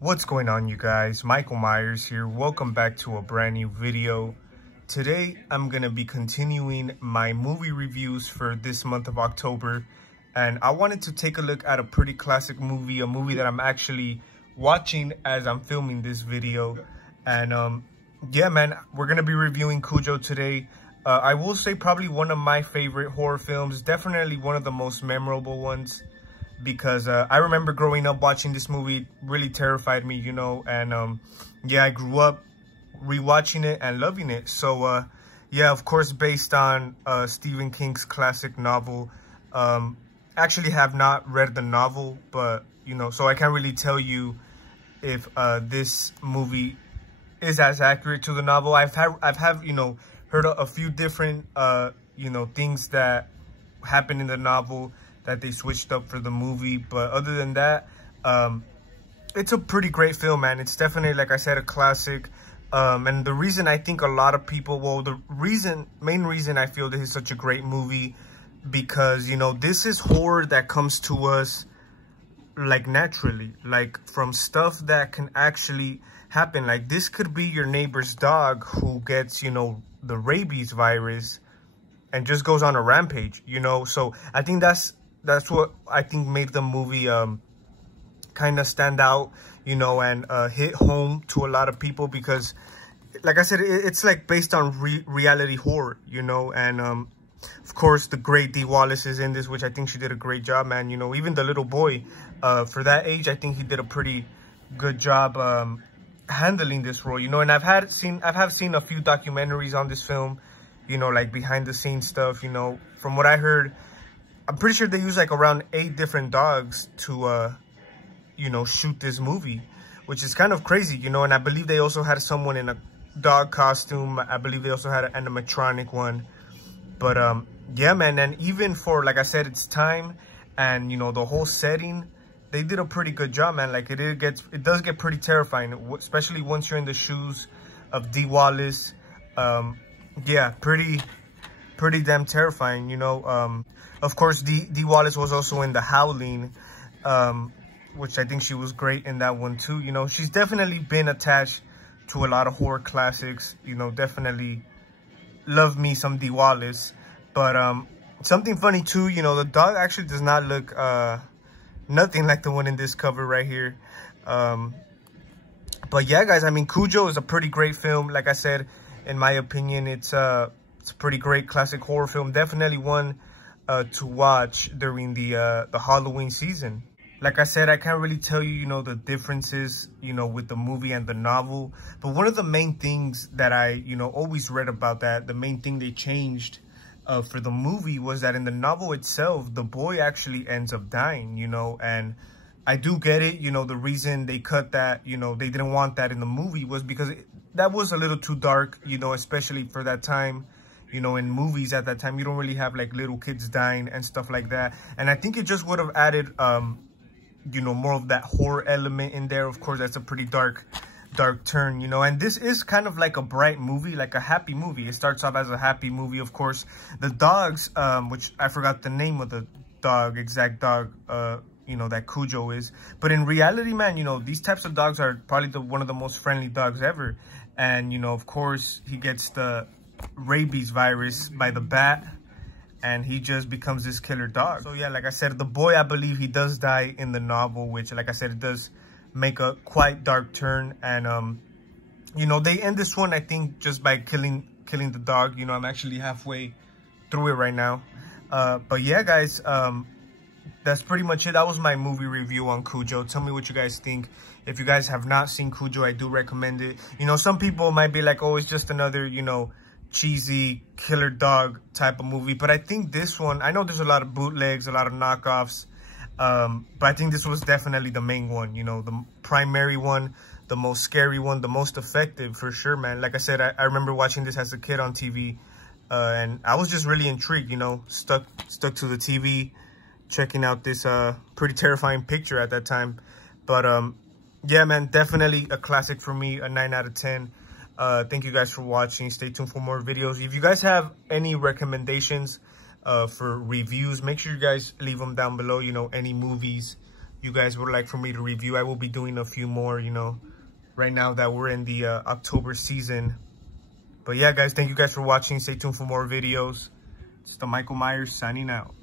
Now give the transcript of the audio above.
What's going on, you guys? Michael Myers here. Welcome back to a brand new video. Today I'm gonna be continuing my movie reviews for this month of October, and I wanted to take a look at a pretty classic movie, a movie that I'm actually watching as I'm filming this video. And yeah, man, we're gonna be reviewing Cujo today. I will say probably one of my favorite horror films, definitely one of the most memorable ones, because I remember growing up watching this movie. It really terrified me, you know, and yeah, I grew up rewatching it and loving it. So yeah, of course, based on Stephen King's classic novel. Actually have not read the novel, but you know, so I can't really tell you if this movie is as accurate to the novel. I've you know, heard a few different you know, things that happened in the novel that they switched up for the movie, but other than that, it's a pretty great film, man. It's definitely, like I said, a classic. And the reason I think a lot of people, well, the main reason I feel this is such a great movie, because, you know, this is horror that comes to us like naturally, like from stuff that can actually happen. Like, this could be your neighbor's dog who gets, you know, the rabies virus and just goes on a rampage, you know. So I think that's what I think made the movie kind of stand out, you know, and hit home to a lot of people, because like I said, it's like based on reality horror, you know. And of course, the great Dee Wallace is in this, which I think she did a great job, man. You know, even the little boy, for that age, I think he did a pretty good job handling this role, you know. And I've seen a few documentaries on this film, you know, like behind the scenes stuff, you know. From what I heard, I'm pretty sure they use like around 8 different dogs to you know, shoot this movie, which is kind of crazy, you know. And I believe they also had someone in a dog costume. I believe they also had an animatronic one. But yeah, man, and even for, like I said, its time and, you know, the whole setting, they did a pretty good job, man. Like, it does get pretty terrifying, especially once you're in the shoes of Dee Wallace. Yeah, pretty damn terrifying, you know. Of course, Dee Wallace was also in The Howling, which I think she was great in that one too. You know, she's definitely been attached to a lot of horror classics, you know. Definitely love me some Dee Wallace. But something funny too, you know, the dog actually does not look nothing like the one in this cover right here. But yeah, guys, I mean, Cujo is a pretty great film. Like I said, in my opinion, it's a pretty great classic horror film. Definitely one to watch during the Halloween season. Like I said, I can't really tell you, you know, the differences, you know, with the movie and the novel. But one of the main things that I, you know, always read about that, the main thing they changed for the movie was that in the novel itself, the boy actually ends up dying, you know. And I do get it, you know, the reason they cut that, you know, they didn't want that in the movie was because that was a little too dark, you know, especially for that time. You know, in movies at that time, you don't really have like little kids dying and stuff like that. And I think it just would have added, you know, more of that horror element in there. Of course, that's a pretty dark turn, you know. And this is kind of like a bright movie, like a happy movie. It starts off as a happy movie. Of course, the dogs, which I forgot the name of the exact dog, you know, that Cujo is. But in reality, man, you know, these types of dogs are probably one of the most friendly dogs ever. And, you know, of course, he gets the rabies virus by the bat, and he just becomes this killer dog. So yeah, like I said, the boy, I believe he does die in the novel, which, like I said, it does make a quite dark turn. And you know, they end this one, I think, just by killing the dog. You know, I'm actually halfway through it right now. But yeah, guys, that's pretty much it. That was my movie review on Cujo. Tell me what you guys think. If you guys have not seen Cujo, I do recommend it. You know, some people might be like, oh, it's just another, you know, cheesy killer dog type of movie. But I think this one, I know there's a lot of bootlegs, a lot of knockoffs, but I think this was definitely the main one, you know, the primary one, the most scary one, the most effective for sure, man. Like I said, I remember watching this as a kid on TV, and I was just really intrigued, you know, stuck to the TV, checking out this pretty terrifying picture at that time. But yeah, man, definitely a classic for me, a 9 out of 10. Thank you guys for watching. Stay tuned for more videos. If you guys have any recommendations for reviews, make sure you guys leave them down below. You know, any movies you guys would like for me to review. I will be doing a few more, you know, right now that we're in the October season. But yeah, guys, thank you guys for watching. Stay tuned for more videos. It's the Michael Myers signing out.